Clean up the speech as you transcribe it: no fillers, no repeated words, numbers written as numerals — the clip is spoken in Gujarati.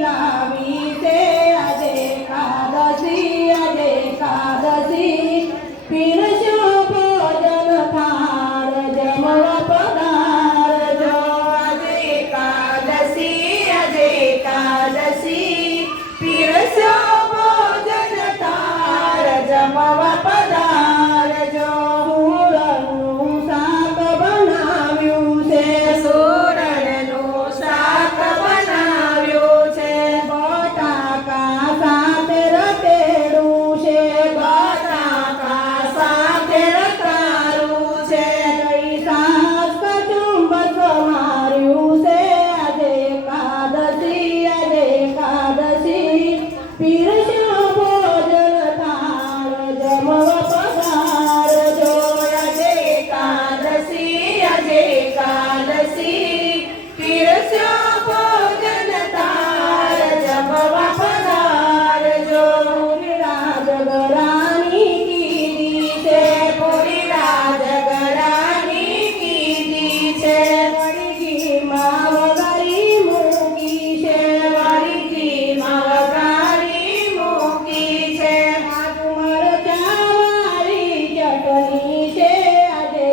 લાવી છે આજે એકાદશી પીરસ્યો ભોજન થાળ જમવા પધારજો આજે એકાદશી પીરસ્યો ભોજન થાળ જમવા પધારજો સુરણનું શાક બનાવ્યું છે સુરણનું શાક બનાવ્યું છે બટાકા સાથે રતેડું છે બટાકા સાથે રતાળું છે કઈ સાસ કચુંબર માર્યું છે આજે એકાદશી પીરસ્યો ભોજન થાળ જમવા પધારજો આજે એકાદશી પીરસ્યો ભોજન થાળ જમવા પધારજો પૂરી રાજગરાની કીધી છે પૂરી રાજગરાની કીધી છે વળગીમાં વઘારી મૂકી છે વળગીમાં વઘારી મૂકી છે આદુ મરચાં વાળી ચટણી છે આજે